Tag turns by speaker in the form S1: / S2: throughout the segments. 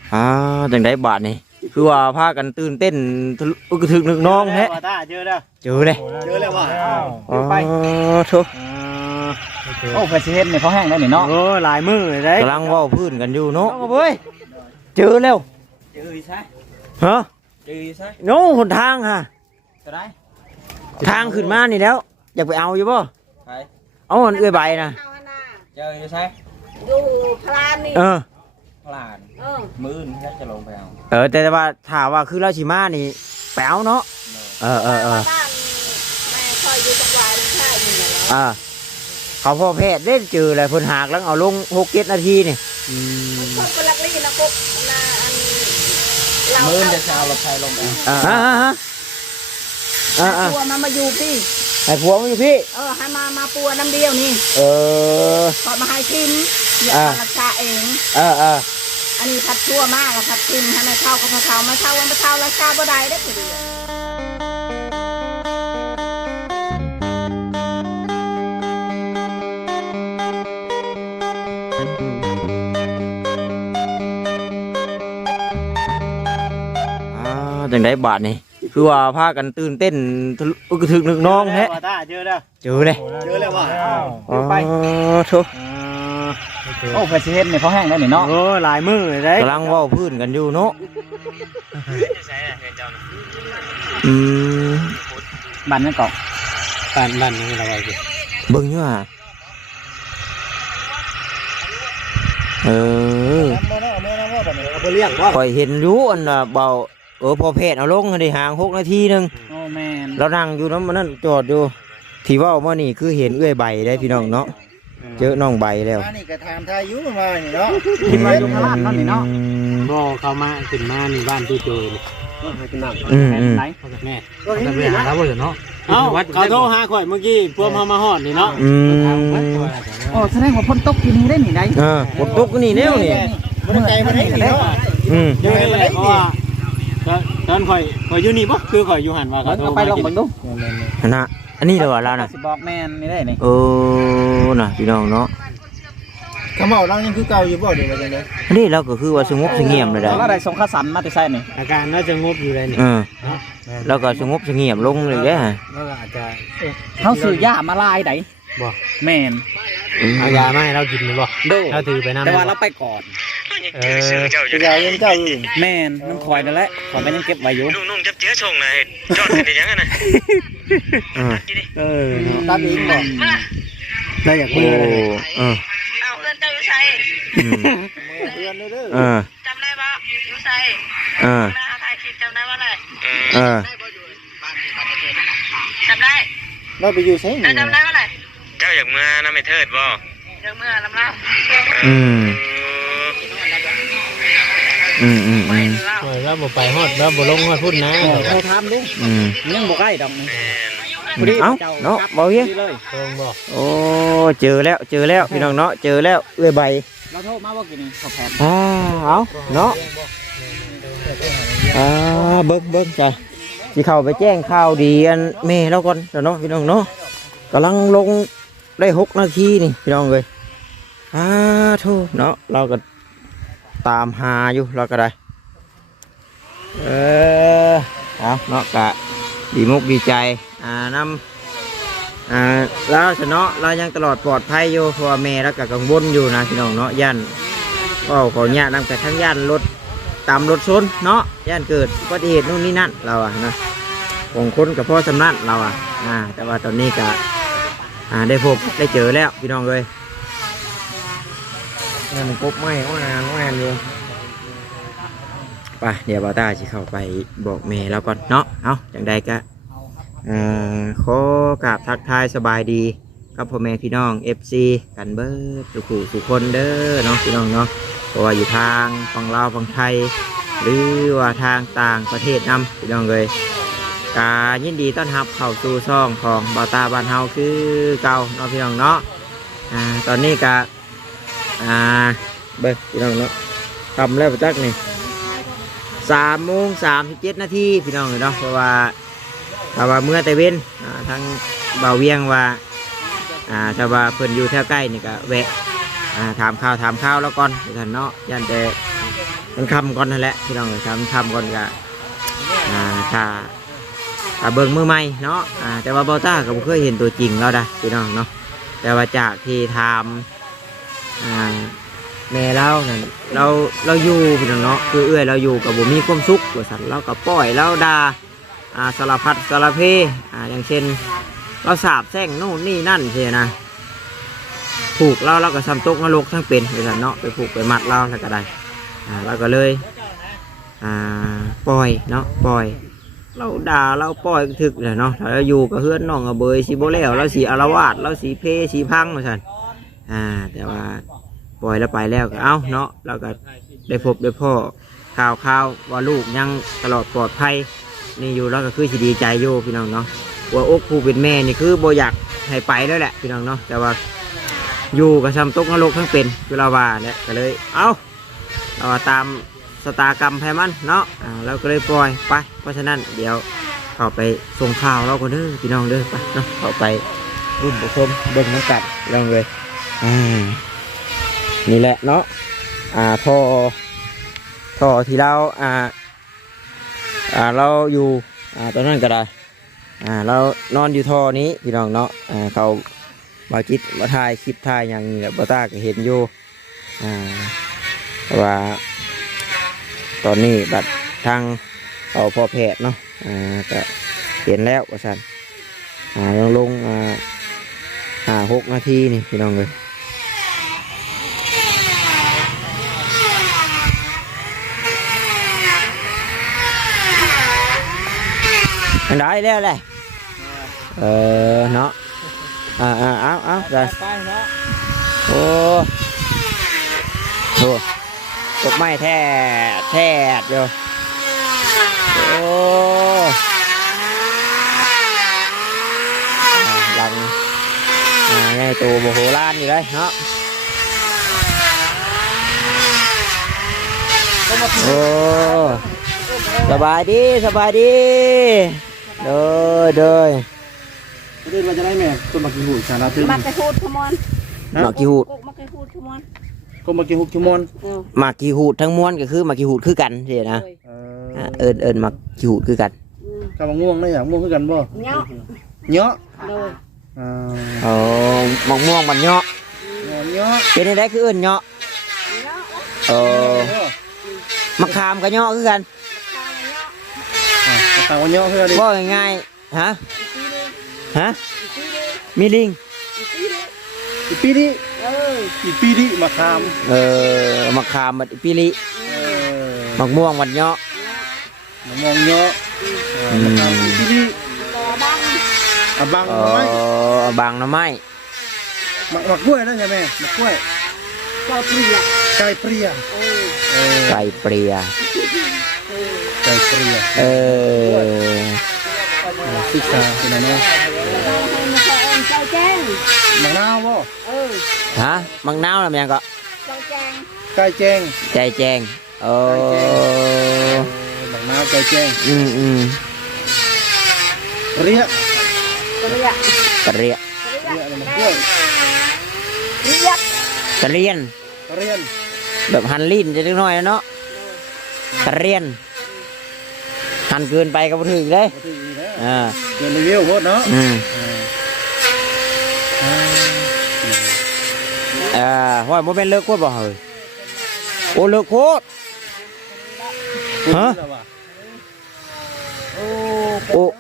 S1: จังได้บาทนี่คือว่าพากันตื่นเต้นกระถึกนึกน้องแฮะเจอแล้วว่ะไปทุก
S2: โอ้ประเทศเนี่ยเขาแห้งได้หนิเนาะ
S1: หลายมือเลยกำลังว่าพื้นกันอยู่เนาะเว้ยเจอแล้ว
S2: เจอใช่
S1: ฮะ
S2: เจอใช่
S1: โน้หนทางฮะ
S2: ได้
S1: ทางขึ้นมานี่แล้วอยากไปเอาอยู่ป่ะเอาเอื้อใบนะ
S2: เจอใช่
S3: อยู่พลานนี่
S2: พลานมื้อนี้จะลงไป
S1: เอาแต่ว่าถามว่าคือราชิมานี่แป๋วเนาะ
S3: บ้านแม่คอยอยู่จังหวัดใช่ยังไงแล้ว
S1: เขาพ่อแพทย์ได้เจออะไรเพิ่นหากแล้วเอาลง6-7 นาทีนี่
S3: คนเป็นลักลี่นะพวกนาอัน
S2: มื้อจะเช้าเราใช้ลงไป
S3: ปัวมาอยู่พี่
S1: ให้ผัวมาอยู่พี่
S3: ให้มาปัวน้ำเดียวนี่พอมาให้ทิมอย่ารักษาเองอันนี้พัดชั่วมากพัดทิมให้ไม่เข้าก็มาเข้ามาเข้ามาเข้ารักษาบ่ได้ได้ทีเดียว
S1: จังได้บาทนี่คือว่าพากันตื่นเต้นกระถึกนึกน้องแฮะเจอแล้วว่ะไปทุก
S2: โอ้ประเทศเนี่ยเขาแห้งได้หนิเนาะ
S1: หลายมือเลยกำลังว่าพื้นกันอยู่เนาะ
S2: บ้านนั่นเกาะบ้านนี่เราไป
S1: เบิ่งอยู่คอยเห็นอยู่อันเบาพอเพจเอาลงได้ห่าง6 นาทีนึงแล้วนั่งอยู่น้ำมันนั่นจอดอยู่ที่ว่าเมื่อนี่คือเห็นเอื้อยใบได้พี่น้องเนาะเจอน้องใบแล้ว
S2: นี่ก็ทำทายุมาเนาะกินมาอยู่พลาดนั่นนี่เนาะบ่เขามาขึ้นมาในบ้านตู้โจยเป็นน้ำไหนแม่ก็ไปหาเขาบ่เนาะเขาโทรหาข่อยเมื่อกี้พวกมาฮอดนี่เนาะโอ้แสดงว่าฝนตกที่นี่ได้หนิได้
S1: ฝนตกนี่แล้วนี่
S2: มันไกลมันได้หนิเนาะเดี๋ยวนี้เพราะว่าตอนข่อยอยู่นี่บ่คือข่อยอยู่หันว่าเขาโทรไปลองมึงดู
S1: นะอันนี้เลยว่าเราน่ะ
S2: สิบอกแม่นนี่ได้นี่
S1: น่ะพี่น้องเนาะ
S2: เขาเมาเรายังคือเก่าอยู่บ่เดี๋ยวว่าจังได๋
S1: อันนี้เราก็คือว่าสงบเสงี่ยมเลยได้
S2: เราได้ส่งข้าวสันมาแต่ไสนี่อาการน่าจะงบอยู่เลยนี่
S1: แล้วก็สงบเสงี่ยมลงเลยเด้
S2: แล้วอาจจะเฮาซื้อยามาลายไดบ่แม่นเอายามาให้เรากินบ่เราถือไปนำแต่ว่าเราไปก่อนเจ้ายังเจ้าอยู่แม่นน้ำคอยนั่นแหละขอกันยังเก็บไว้อยู่
S4: นุ่งๆจับเจื้อชงน่ะจอดกันยังน่ะ
S2: ตาดีบ่ได้อยากมือ
S3: เอาเพื่อนเจ้าอยู่ไส
S2: เพื่อนเด้อ
S3: จำได้บ่อยู่ไสหน้าถ่ายคลิปจำได้ว่าอะไรจำได้
S2: เราไปอยู่ไส
S3: จำได้ว่าอะไร
S4: เจ้าอยากเมื่อน้ำไม่เทิดบ่
S3: อยากเมื่อลำลา
S2: แล้วบ่ไปฮอดแล้วบ่ลงฮอดพุ่นนะเขาทำดิยังบ่ใกล้ดอก
S1: เนาะบ่เฮียโอ้เจอแล้วพี่น้องเนาะเจอแล้วเอื้อยใบ
S2: เราโทรมาว่ากินข้าวแผ่น
S1: เอาเนาะเบิ่งจ้ะสิเข้าไปแจ้งข่าวดีอันแม่แล้วก่อนเนาะพี่น้องเนาะกำลังลงได้6 นาทีนี่พี่น้องเลยทุเนาะเราก็ตามหาอยู่เราก็ได้เนาะกะดีมุกดีใจนำแล้วเนาะเรายังตลอดปลอดภัยอยู่เพราะแม่แล้วก็กังวลอยู่นะพี่น้องเนาะย่านก็ขอญาตนำกับทั้งย่านรถตามรถชนเนาะย่านเกิดอุบัติเหตุนู่นนี่นั่นเรานะของคนกับพ่อสำนักเราแต่ว่าตอนนี้ก็ได้พบได้เจอแล้วพี่น้องเลยมันพบไม่ว่างานอยู่ไปเดี๋ยวบ่าวตาจะเข้าไปบอกแม่แล้วก่อนเนาะเอาอย่างใดก็ขอกราบทักทายสบายดีกับพ่อแม่พี่น้อง FC กันเบิดสุขคนเด้อเนาะพี่น้องเนาะเพราะว่าอยู่ทางฝั่งลาวฝั่งไทยหรือว่าทางต่างประเทศนำพี่น้องเลยกายินดีต้อนรับเข้าสู่ช่องของบ่าวตาบ้านเฮาคือเก่าเนาะพี่น้องเนาะตอนนี้ก็เบิดพี่น้องเนาะทำแล้วประจักษ์นี่3:37 นาทีพี่น้องเลยเนาะเพราะว่าถ้าว่าเมื่อแต่เว้นทางเบาเวียงว่าถ้าว่าเพิ่นอยู่แถวใกล้นี่ก็แวะถามข่าวแล้วก่อนท่านเนาะยันแต่มันคำก่อนนั่นแหละพี่น้องคำก่อนก็ถ้าเบิ่งมือใหม่เนาะแต่ว่าเบาต้าก็บ่เคยเห็นตัวจริงแล้วนะพี่น้องเนาะแต่ว่าจากที่ทำแม่เรานั่นเราอยู่พี่น้องเนาะคือเอื้อยเราอยู่กับบ่มีความสุขว่าซั่นเราก็ปล่อยเราด่าสารพัดสารเพอย่างเช่นเราสาบแช่งโน่นนี่นั่นเสียนะผูกเราก็ซ้ำตกนรกทั้งเป็นว่าซั่นเนาะไปผูกไปมัดเราแล้วก็ได้เราก็เลยปล่อยเนาะปล่อยเราด่าเราปล่อยถึกเลยเนาะถ้าเราอยู่กับเฮือนน้องกับเบยสีโบแล้วเราสีอารวาสเราสีเพสีพังมาสั่นแต่ว่าปล่อยแล้วไปแล้วก็เอาเนาะเราก็ได้พบได้พ่อข่าวว่าลูกยังตลอดปลอดภัยนี่อยู่แล้วก็คือสิดีใจอยู่พี่น้องเนาะว่าอกผู้เป็นแม่นี่คือโบอยากให้ไปแล้วแหละพี่น้องเนาะแต่ว่าอยู่กับซ้ำตกนรกทั้งเป็นคือเราว่าเนี่ยก็เลยเอาเราตามสตากรรมไพมันเนาะเราก็เลยปล่อยไปเพราะฉะนั้นเดี๋ยวเข้าไปส่งข่าวเราคนเด้อพี่น้องเด้อไปเนาะเข้าไปรุ่นผู้ชมเบิ่งน้ำกัดลองเลยนี่แหละเนาะท่อที่เราเราอยู่ตอนนั้นก็ได้เรานอนอยู่ท่อนี้พี่น้องเนาะเขามาจิตมาถ่ายคลิปถ่ายอย่างนี้แหละบอต้าก็เห็นอยู่ว่าตอนนี้บัดทางเอาพอแพทย์เนาะก็เห็นแล้วว่าสั่นลง6 นาทีนี่พี่น้องเลยได้แล้วเลยเนาะเอาได้โอ้โหตกไม้แท้เดียวโอ้หลังไงตัวโมโหล้านอยู่เลยเนาะโอ้สบายดีเด้อ
S2: เดินมาจะได้แม่ต้นมะกี้หูดสารทึ่ง
S3: มักกะฮูดขมอน
S1: หมักกีหูด
S3: มักกะฮูดขมอน
S2: ก็มะกี้หูดชั่วโมง
S1: หมักกีหูดทั้งม้วนก็คือหมักกีหูดคือกันเสียนะเอิญหมักกีหูดคือกัน
S2: กำลังง่วงนะอย่างง่วงคือกันบ่
S3: เนาะ
S2: เนาะ
S3: เลย
S1: หมักม่วงมันเนาะ
S2: เนาะ
S1: เป็นได้คือเอิญเนาะมะขามกับเนาะคือกัน
S2: ต่างวันเนาะเพื่อนดิ
S1: บ่ง่ายๆฮะมีลิง
S2: อีปีดิอีปีดิมะขาม
S1: มะขามมันปิลิมะม่วงมันเนาะ
S2: มะม่วงเนาะมะขามอีปีดิบังหน่อไม้
S1: บางหน่อไม้
S2: มะกล้วยนะใช่ไหมมะกล้วยไก่เปรีย
S1: ไก่เปรีย
S2: ไก่เปรียศึกษาเป็นอะไรเนาะมะนาวบ่
S1: ฮะมังนาวอะไรอย่างก็
S2: ไก่แจง
S1: ใจแจง
S2: มะนาวไก่แจงเรีย
S1: กระเรียแบบหันลิ้นจะเล็กน้อยเนาะกระเรียนหันเกินไปก็บ่ถึงเลย
S2: เกินรีวิวโคตรเนาะ
S1: ว่ามันเป็นเลิกโคตรบ่เฮ้ยโอ้เลิกโคตรฮะโอ้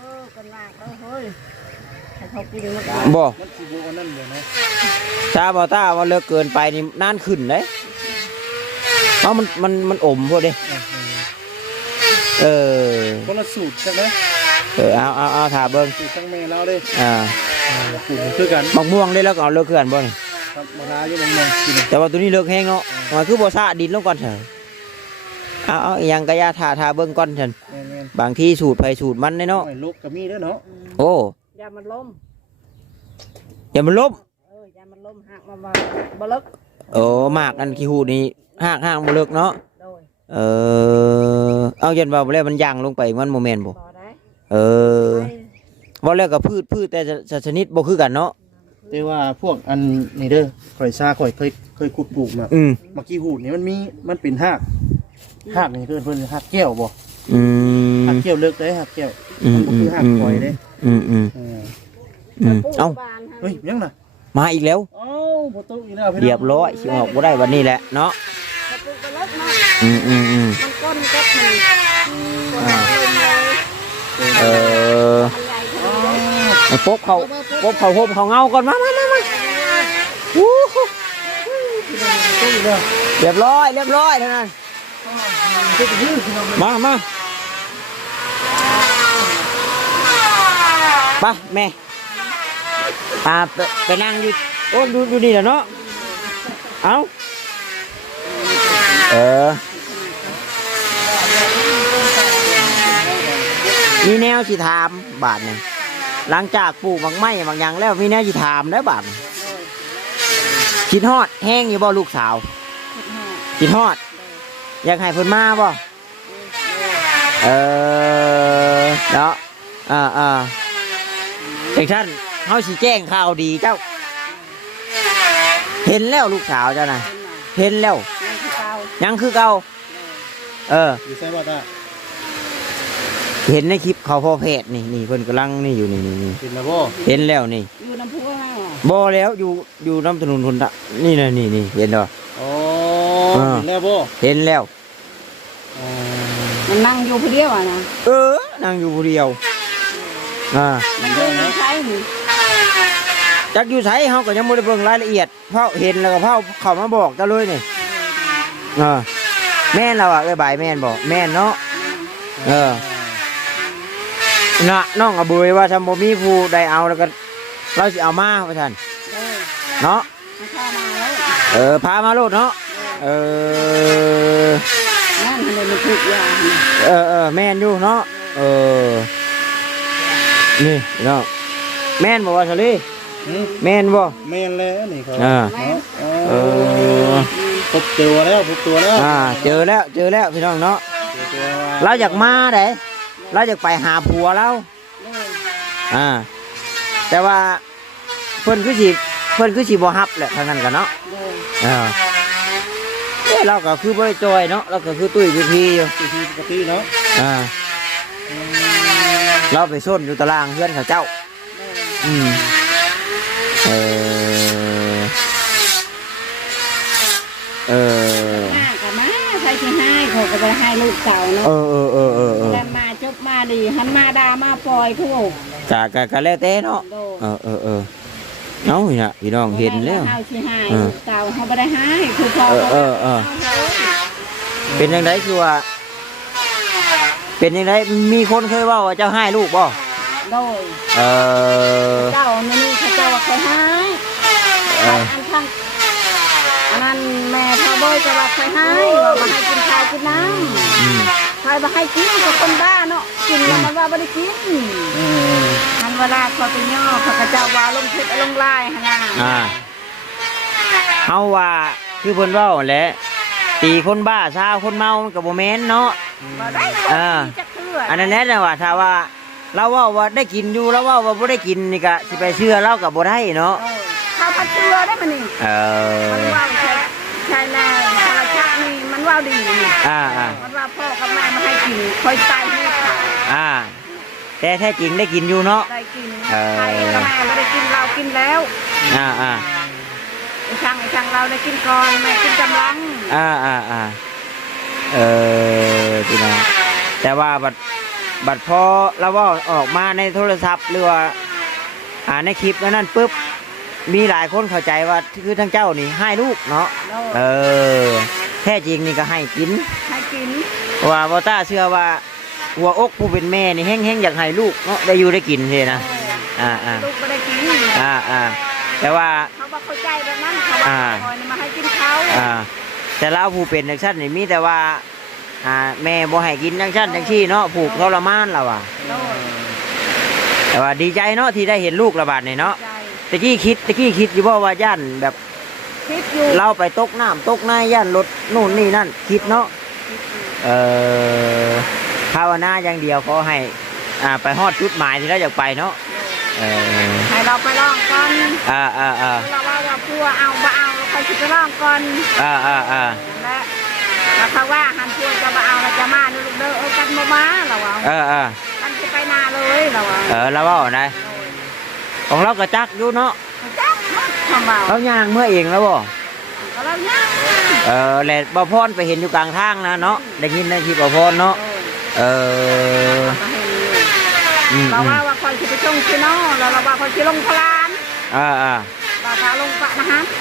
S1: บ่ชาบอต้าว่าเลิกเกินไปนี่นานขึ้นเลยเพราะมันอมพวกดิ
S2: คนละสูตรใช่ไหม
S1: เอาถาเบิ้ง
S2: สูตรทั้งแม่เราเลยปลูกคือกัน
S1: มะม่วงได้แล้วก็เอาเลิกเกินบ่นี่
S2: ครับมะนาวอยู่มะม่วงกิน
S1: แต่ว่าตัวนี้เลิกแห้งเนาะมันคือบ่ซะดินลงก่อนเถอะเอาอย่างกะยาถาเบิ้งก่อนเถอะบางที่สูตรไผสูตรมันเนาะ
S2: ลูกก็มีด้วยเนาะ
S1: โอ้
S3: อย่ามันล้ม
S1: อย่ามันล้ม
S3: หักมาบ่เลิก
S1: มากอันขี้หูนี่หักบ่เลิกเนาะเอายันว่าแล้วมันย่างลงไปมันโมเมนต์บ่ว่าแล้วกับพืชแต่ชนิดบ่คือกันเนาะ
S2: แต่ว่าพวกอันนี่เด้อข่อยซาข่อยเคยขุดปลูกมาเมื่อกี้หูดนี่มันเป็นหากหักนี่คือเพิ่นหักแก้วบ่
S1: อืม
S2: หักแก้วเลิกได้หักแก้ว
S1: อืม
S2: มันคือหักปล่อยเด้
S1: อืมเอ้า
S2: เฮ้ยยังน่ะ
S1: มาอีกแล้ว
S2: เอ้าบ่ตกอีกแล้วพี่น้อง
S1: เรียบร้อยสิออกบ่ได้วันนี้แหละเนาะ
S3: กระปุกไปรถมา มันก้นก็มันคนละเลย
S1: เออ
S3: มันใหญ่เท่านี้
S1: ปบเขาห่มเขาเงาก่อนมาวู้ฮู้
S2: ตกอีกแล้ว
S1: เรียบร้อยเท่านั้นมาไปแม่ไปนั่งอยู่โอ้ดูนี่แหละเนาะเอามีแนวสิถามบาทนี่หลังจากปลูกบางไม้บางอย่างแล้วมีแนวสิถามได้บาทคิดฮอดแห้งอยู่บ่ลูกสาวคิดฮอดอยากให้เพิ่นมาบ่เนาะจากท่านเขาสิแจ้งข่าวดีเจ้าเห็นแล้วลูกสาวเจ้าน่ะเห็นแล้วยังคือเก่า
S2: อยู่ไสบ่ตา
S1: เห็นในคลิปเขาพอเพจนี่เพิ่นกำลังนี่อยู่นี่
S2: เห็นแล้วบ่
S1: เห็นแล้วนี่
S3: อยู่น้ำพุให้หรอ
S1: บ่แล้วอยู่น้ำถนนคนตะนี่นะนี่เห็นดอก
S2: อ๋อเห็นแล้วบ่
S1: เห็นแล้ว
S3: มันนั่งอยู่คนเดียวอ่ะนะ
S1: นั่งอยู่ผู้เดียว
S3: มันอยู่ในใช้หนิ
S1: จักอยู่ไสเฮาก็ยังบ่ได้เบิ่งรายละเอียดเพราะเห็นแล้วก็เข้ามาบอกเจ้าเลยนี่แม่นเราอ่ะบ่ายแม่นบ่แม่นเนาะน่ะน้องอบุยว่าถ้าบ่มีผู้ใดเอาแล้วก็เราสิเอามาว่าซั่นเนาะพามาโลดเนาะ
S3: นั่นทำไมมันถูกอย่าง
S1: แม่นอยู่เนาะนี่เนาะแม่นบ่ว่าซะลิแม่นบ่
S2: แม่นแล้วนี่ครับพบตัวแล้ว
S1: เจอแล้วพี่น้องเนาะเราอยากมาได้เราอยากไปหาผัวแล้วแต่ว่าเพิ่นคือสิบ่ฮับแหละทางนั้นกันเนาะเราก็คือบ่ได้จอยเนาะเราก็คือตุ้ยพี่อยู่
S2: ปกติเนาะ
S1: เราไปซ่อนอยู่ตารางเพื่อนเขาเจ้า
S3: กับมาใครที่ให้เขาก็ไปให้ลูกสาวเนาะแต่มาจบมาดีหันมาดามาปล่อยคู่
S1: กะแล้วแต่เนาะเนาะนี่น่ะพี่น้องเห็นแล้ว
S3: เขาที่ให้ลูกสาวเขาไม่ได้ให้คือพอ
S1: เป็นยังไงคือว่าเป็นยังไงมีคนเคยว่าเจ้าให้ลูกบ่
S3: โดยเจ้านี่เขาเจ้าเคยให้อันนั้นแม่พ่อโบยจะว่าเคยให้ว่ามาให้กินข้าวกินน้ำใครมาให้กินกับคนบ้าเนาะกินแล้วมันว่าไม่ได้กินอันเวลาเขาไปย่อเขาเจ้าว่าลงเพชรลงลายฮะนะ
S1: เฮาว่าคือเพิ่นเว้าแหละตีคนบ้าชาวคนเมากับโบแมนเนาะอันนั้นแน่เลยว่าถ้าว่าเราว่าได้กินอยู่แล้วว่าบ่ได้กินนี่ก็สิไปเชื่อเรากับบ่ได้เนาะ
S3: ข้าวผัดเชื่อได้มันนี่มันว่าใช่แน่ธรรมชาตินี่มันว่าดีมันว่าพ่อกับแม่มาให้กินคอยตายให้ขา
S1: แต่แท้จริงได้กินอยู่เนาะ
S3: ได้กินใครกับแม่ไม่ได้กินเรากินแล้วไอ้ช่างเราได้กินก่อนแม่กินกำลัง
S1: พี่น้องแต่ว่าบัดพอเราว่าออกมาในโทรศัพท์หรือว่าในคลิปนั้นปุ๊บมีหลายคนเข้าใจว่าคือทั้งเจ้านี่ให้ลูกเนาะแท้จริงนี่ก็ให้กินว่าบอต้าเชื่อว่าหัวอกผู้เป็นแม่นี่แห้งอยากให้ลูกเนาะได้อยู่ได้กินเท่นะ
S3: ลูกไม่ได้กิน
S1: แต่ว่า
S3: เขาบอกเข้าใจแบบนั้นเขาบอกมาให้กินเขา
S1: แต่เราผู้เป็นอย่างชั้นนี่มีแต่ว่าแม่บ่ให้กินอย่างชั้นอย่างที่เนาะผูกทรมานเราแต่ว่าดีใจเนาะที่ได้เห็นลูกระบาดนี่เนาะตะกี้คิดอยู่ว่าย่านแบบเราไปตกน้ำตกในย่านรถนู่นนี่นั่นคิดเนาะภาวนาอย่างเดียวขอให้ไปฮอดจุดหมายที่เราอยากไปเนาะ
S3: ให้เราไปลองก่อนเราว่าพัวเอาบ่เอาใครจะไปลองก่อน
S1: และ
S3: แล้วเขาว่าหันช่วยจะมาเอาเราจะมาลูกเด้อกันบ่มาเราเอามันจะไปนาเลยเราเอา
S1: เราว่าไหนของเราก็จักอยู่เนาะ
S3: จักทำเบา
S1: เราย่างเมื่อเองแล้วบ่
S3: ก็เราย่าง
S1: แหละบ่พรไปเห็นอยู่กลางทางนะเนาะได้ยินในคลิปบ่พรเนาะ
S3: เราว่าคอยจะไปชงที่นอเราว่าคอยจะลงพลานเราพาลงปะนะฮะ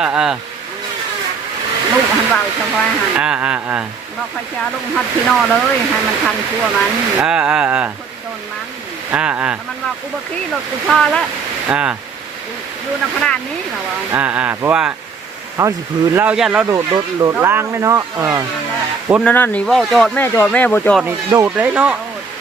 S3: ลูกหันเบาเฉพาะหันเราคอยจะลงหัดที่นอเลยให้มันทันชั่วมันคนโดนมันมันว่ากูบักกี้รถกูพอแล้วดูน้ำพลานนี้เรา
S1: เพราะว่าเขาสิผืนเล่าย่านเราโดดล่างเลยเนาะคนนั้นนี่ว่าจอดแม่บ่จอดนี่โดดเลยเนาะ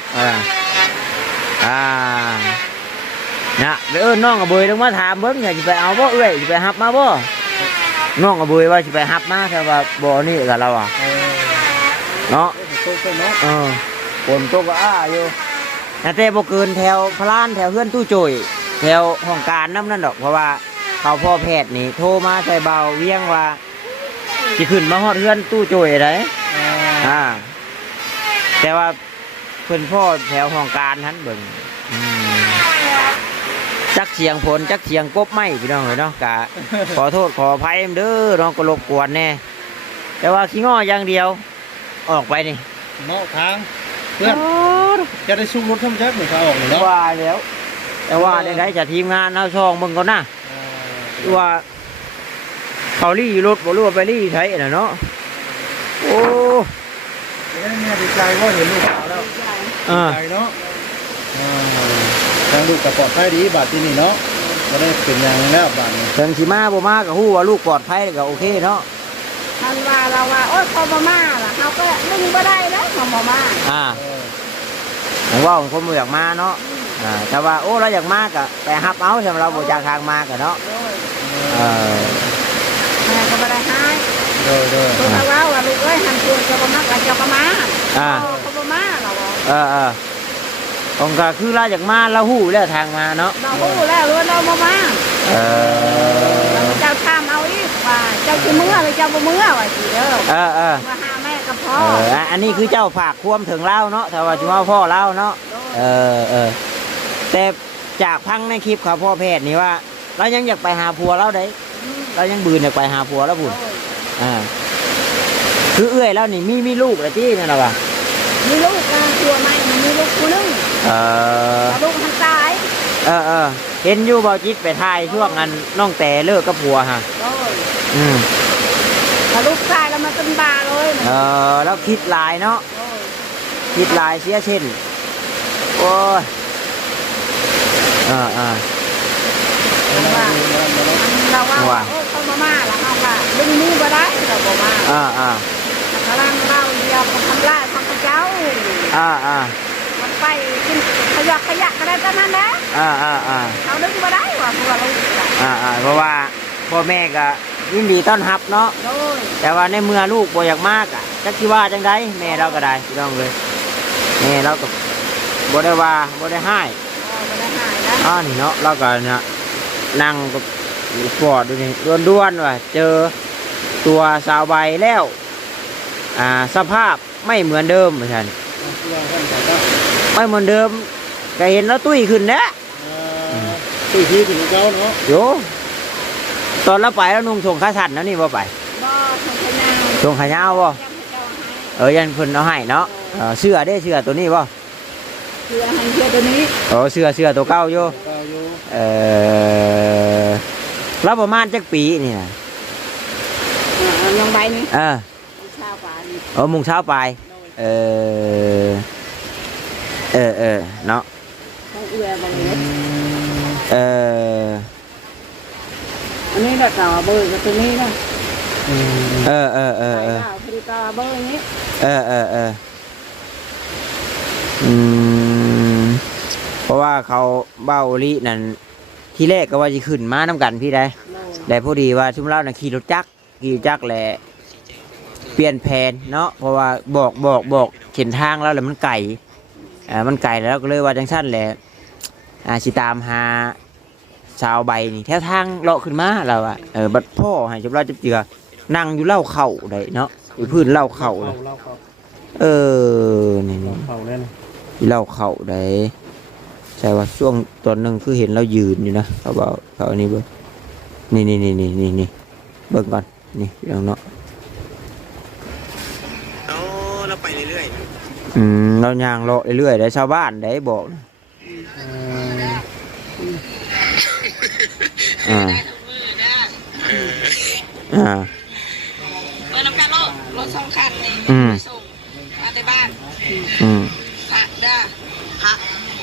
S1: นะไปน้องกับบุยต้องมาถามเบิ้งอยากจะไปเอาบ่เอ้ยจะไปหับมาบ่น้องกับบุยว่าจะไปหับมาแต่ว่าบ่นี่กับเราเนาะฝนตกก็อยู่แต่บ่เกินแถวพลานแถวเพื่อนตู้โจยแถวห้องการน้ำนั่นดอกเพราะว่าเขาพ่อแพทย์นี่โทรมาใส่เบาเวียงว่าจะขึ้นมาฮอดเพื่อนตู้โจยอะไรแต่ว่าเพื่อนพ่อแถวห้องการท่านเบิ่งจักเสียงผลจักเสียงกบไม่พี่น้องเลยเนาะกะขอโทษขออภัยเด้อน้องก็รบกวนแน่แต่ว่าขี้ง้ออย่างเดียวออกไปนี่
S2: เนาะทางเพื่อนจะได้สู้รถทั้งจักเหมือนเขาออกเลยเนาะ
S1: ว่าแล้วแต่ว่าได้จากทีมงานเอาช่องมึงก่อนนะว่าเขาลี่รถบ่รู้ว่าไปลี่ใช้น่ะเนาะโอ้
S2: เนี่ยดีใจว่าเห็นลูกสาวแล้วดีใจเนาะทางลูกกับปลอดภัยดีบาดที่นี่เนาะก็ได้เป็นอย่างแล้วบาดนี้
S1: ถึงสีมาบ่มากับฮู้ว่าลูกปลอดภัยก็โอเคเนาะ
S3: ท่านว่าเราว่าโอ๊ยพอบ่มาล่ะเขาก็ลุงบ่ได้แล้วพอบ่มา
S1: ผมว่าคนบ่อยากมาเนาะแต่ว่าโอ้เราอยากมาก็ไปฮับเอาสำหรับเราบ่จากทางมาก็เนาะ
S3: แม่ก็บ่ได้ให้ตัวเราว่าลูกเอ้ยหันตัวจะบ่มาก็จะบ่มาเขาบ่มาเรา
S1: องค์ก็คือเราอยากมาเราหู้แล้วทางมาเนาะ
S3: เราหู้แล้วเราบ่มาเจ้าทำเอาอีกว่าเจ้าคือเมื่อหรือเจ้าบ่เมื่อว่าสิเด้อมาหาแม่กับพ่อ
S1: อันนี้คือเจ้าฝากความถึงเล่าเนาะแต่ว่าจุ่มพ่อเล่าเนาะแต่จากพังในคลิปข่าวพ่อแพทย์นี่ว่าเรายังอยากไปหาผัวเราได้เรายังบืนอยากไปหาผัวแล้วบุญคือเอื้อยแล้วนี่มีลูกอะไรที่นั่นหรอวะ
S3: มีลูกตัวใหม่มีลูกคนนึงลูกทางซ้าย
S1: เห็นอยู่บ่จิตไปถ่ายช่วงนั้นน้องแต่เลิกกับผัวฮะ
S3: ลูกชายเรามาเป็นบาเลย
S1: แล้วคิดลายเนาะคิดลายเสียเช่นโอ้ย
S3: เราว่าเขามาแล้วเขาว่าดึงมือมาได้เราบอกว่ากำลังเราเดียวทำลายของเจ้ามันไปกินขยะก็ได้ตอนนั้นนะเขาดึงมาได้ว่าตัวเรา
S1: เพราะว่าพ่อแม่ก็ยินดีต้อนรับเนาะแต่ว่าในเมื่อลูกบ่อยากมากจักที่ว่าจังไดแม่เราก็ได้พี่น้องเลยแม่เราก็บ่ได้ว่าบ่ได้ให้นี่เนาะเราก็เนี่ยนั่งกับปอดดูนี่ด้วนๆว่ะเจอตัวสาวใบแล้วสภาพไม่เหมือนเดิมเหมือนกันไม่เหมือนเดิมก็เห็นแล้วตุ้ยขึ้นนะ
S2: ตุ้ยขึ้นเก่าเนาะ
S1: โยตอนเราไปแล้วนุ่งชงขาสั้นแล้วนี่บ่ไปชงขายาวบ่ยันคนเอาให้เนาะเสื้อได้เสื้อตัวนี้บ่
S3: เสื้อตัวนี้
S1: เสื้อตัวเก่าอยู่แล้วประมาณจักปีนี่นะ
S3: ยังใบนี้
S1: มุงเช้าไปเนาะ
S3: อันนี้ก็ต่อเบอร์กับตัวนี้นะคือต่อเบอร์นี้
S1: เพราะว่าเขาเบ้าลินั่นที่แรกก็ว่าจะขึ้นมาน้ำกันพี่ได้แต่พอดีว่าชุ่มเล่าน่ะขี่รถจักรแหละเปลี่ยนแผนเนาะเพราะว่าบอกเข็นทางแล้วแหละมันไก่แล้วก็เลยว่าจังสั้นแหละสิตามหาสาวใบนี่แถวทางเลาะขึ้นมาเราบัดพ่อให้ชุ่มเล่าจะเจือนั่งอยู่เล่าเข่าได้เนาะอยู่พื้นเล่าเข่าเลย
S2: เล่าเขา
S1: นี่
S2: เขาเล่น
S1: ที่เล่าเข่าได้ใช่ว่าช่วงตอนหนึงคือเห็นเรายืนอยู่นะเขาบอกเขาอันนี้เบิ่งนี่เบิ่งก่อนนี่พี่น้องเนาะ
S4: เอาเราไปเรื่อย
S1: เราย่างเลาะเรื่อยๆได้ชาวบ้านได้บอกนะอ่าอ่า
S3: เปิดน้ำกันรถสองคันนี่ส่งมาในบ้านผักด้าผัก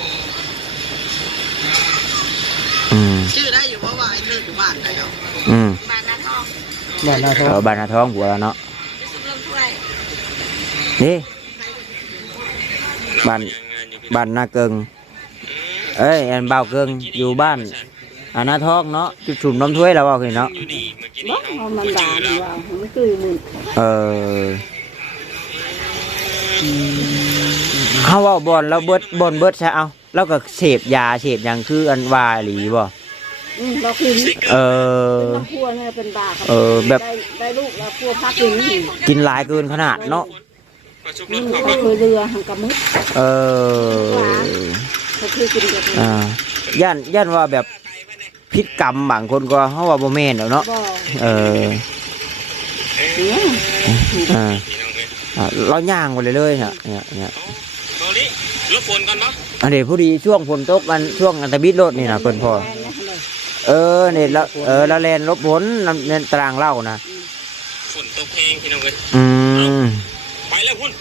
S3: ชื่อได้อยู่เพราะว่าไอ้เธออยู่บ้านได้เนาะบ้านนาทอง
S2: บ้านนาทอง
S1: บ้านนาทองหัวเนาะ
S3: ไปสุดเรื่องถ้วย
S1: นี่
S4: ๆ
S1: บ้านนาเกิงเอ้ยอันบ่าวเกิงอยู่บ้านนาทองเนาะจุดสุ่มน้ำถ้วยแล้วว่าคือเนาะ
S4: อยู่นี่เมื่อกี้
S3: บ้า
S4: นี้
S3: นมันด่าดีว่ามันคือมึง
S1: เขาว่าบอนแล้วเบิดใช่เอาแล้วก็เสพยาเสพอย่างคืออันวาหลีบ่
S3: เราคือ
S1: เป็น
S3: ครัวเนี่ยเป็นบ้าครับ
S1: แบบ
S3: ได้ลูกแล้วครัวพักกิน
S1: กินหลายเกินขนาดเนาะ
S4: ก็ชุบร
S3: นี่
S4: ถ
S3: มัน
S4: เขา
S3: ก็คือเรือหังกระมึกเขาคือกินแบบนี้
S1: ย่านว่าแบบพิษกรรมบางคนก็เขาว่าบ่แม่นแล้วเนาะ
S3: บ่
S4: พี่น้องเอ้ย
S1: เราย่างไปเลยๆเนี่ย
S4: โบลิรบกวนก่อนบ่
S1: อันนี้พอดีช่วงฝนตกมันช่วงอันตะบิดรถนี่นะเพิ่นพอเนี่ยแล้วแล้วแลนลบผลในตารางเล่านะ
S4: ฝนตกแห้งพี่น้องเอ้ย ไปแล้วคุณ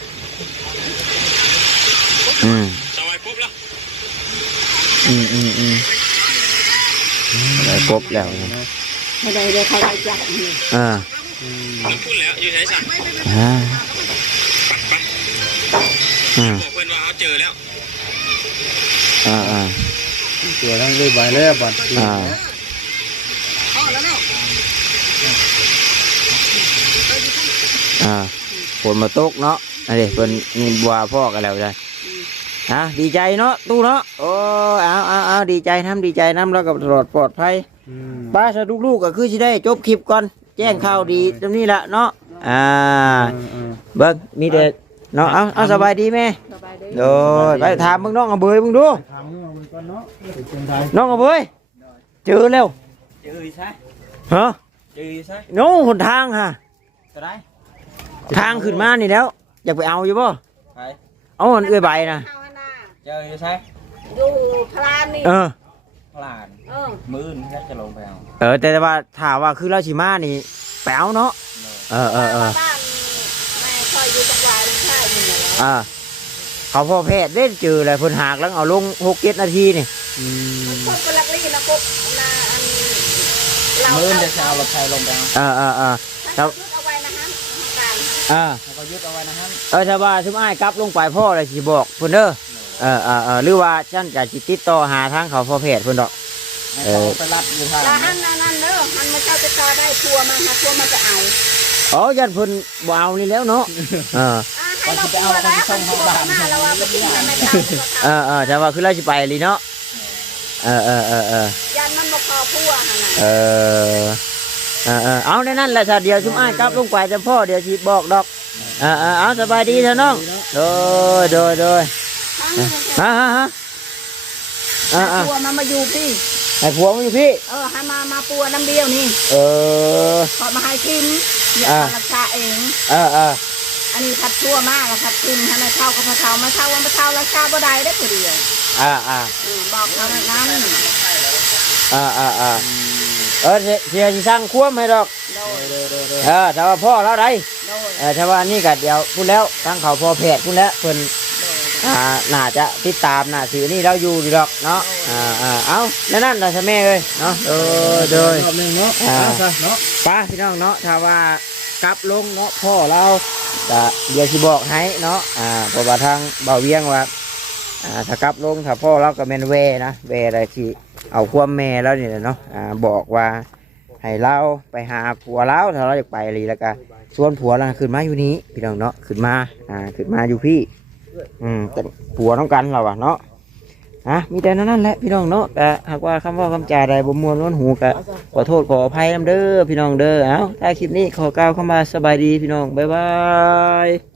S4: สบายปุ๊บแล้ว
S1: ได้ครบแล้ว
S3: ไม่ได้เลยเขาได้จับนี่
S4: น้ำพุ่นแล้วอยู่ไหนสั่ง บอกเพื่อนว่าเขาเจอแล้ว
S2: เกี่ยวทั้งด้วยใบแล้วบัด
S1: ฝนมาตกเนาะอันนี้เพิ่นมีบัวพ่อกันแล้วจ้ะดีใจเนาะตู้เนาะโอ้เอาดีใจน้ำแล้วก็ปลอดภัยป้าสะดุลูกก็คือสิได้จบคลิปก่อนแจ้งข่าวดีตรงนี้ละเนาะเบิ้งมีเด็กเนาะเอาสบายดีไหมโดยไปถามมึงน้องเอาเบยมึงดู
S2: ถามมึงก่อนเนาะเป็นไทย
S1: น้องเอาเบยเจอแล้ว
S2: เจอใช่
S1: ฮะ
S2: เจอใช่
S1: น้องหนทางฮะ
S2: จะได้
S1: ทางขึ้นมานี่แล้วอยากไปเอาอยู่ป่ะ
S2: ไป
S1: เอาอันเอื้อยใบนะ
S2: เจอใช่
S3: อยู่พลานนี่
S2: พลานมื้อนี้จะลงไปเอา
S1: แต่ว่าถามว่าคือราชิมานี่ไปเอาเนาะ
S3: บ้านแม่คอยอยู่จังหวัดใช่หนึ่งแล้ว
S1: เขาพอแพทย์ได้เจออะไรเพิ่นหากแล้วเอาลง6-7 นาทีนี่
S3: คนกลักลี่นะปุ๊บนาอันเรา
S2: มื้อจะเอารถไฟลงไปเอา
S3: เราเอาไว้นะฮะการ
S2: เขาก็ยึดเอาไว้นะฮะ
S1: ถ้าว่าซุมอ้ายกลับลงไปพ่อเลยสิบอกเพิ่นเด้อหรือว่าฉันจะสิติดต่อหาทางเขาพอแพทย์เพิ่นดอก
S2: ไปรับอยู่ทาง
S3: แล้วนั่นเด้อมันมาเจ้าจะต่อได้ทัวมาหาทัวมาจะเอา
S1: ยันเพิ่นบ่เอานี่แล้วเนาะ
S3: ให้เราทัวแล้วทัวมาเราเอาไปที่นั่นไม่ได้
S1: ถ้าว่าคือเราสิไปลีเนาะ
S3: ยันมันมาคอพัวหั่นน่ะ
S1: เอาในนั้นแหละถ้าเดี๋ยวซุมอ้ายกลับลงไปจะพ่อเดี๋ยวสิบอกดอกเอาสบายดีเถอะน้องโดยฮะ
S3: ปัวมาอยู่พี่
S1: ให้ผัวมาอยู่พี่
S3: ให้มาปัวน้ำเดียวนี่ขอมาให้กินรักษาเองอันนี้ผัดชั่วมากผัดกินให้ไม่เข้ากับมะเทามาเทารักษาบ่ได้ได้คนเดียวบอกเขานั้น
S1: เสียสิสร้างควมให้ดอกถ้าว่าพ่อเราได้ถ้าว่านี่ก็เดี๋ยวพูดแล้วตั้งเขาพอแพทย์พูดแล้วเพิ่นน่าจะติดตามน่ะสื่อนี่เราอยู่ดีดอกเนาะเอานั่นเราจะแม่เลยเนาะโดย
S2: เนาะ
S1: ป้าพี่น้องเนาะถ้าว่ากลับลงเนาะพ่อเราเดี๋ยวสิบอกให้เนาะเพราะว่าทางเบาเวียงว่าถ้ากลับลงถ้าพ่อเราก็แม่นเวนะเวอะไรที่เอาความแม่แล้วนี่เนาะบอกว่าให้เราไปหาผัวเราถ้าเราอยากไปอะไรแล้วก็ส่วนผัวเราขึ้นมาอยู่นี้พี่น้องเนาะขึ้นมาอยู่พี่แต่ผัวต้องกันเราอะเนาะมีแต่นั้นแหละพี่น้องเนาะก็หากว่าคำว่าคำจาใดบ่ม่วนล้นหูก็ขอโทษขออภัยนำเด้อพี่น้องเด้อเอ้าถ้าคลิปนี้ขอกล่าวเข้ามาสบายดีพี่น้องบ๊ายบาย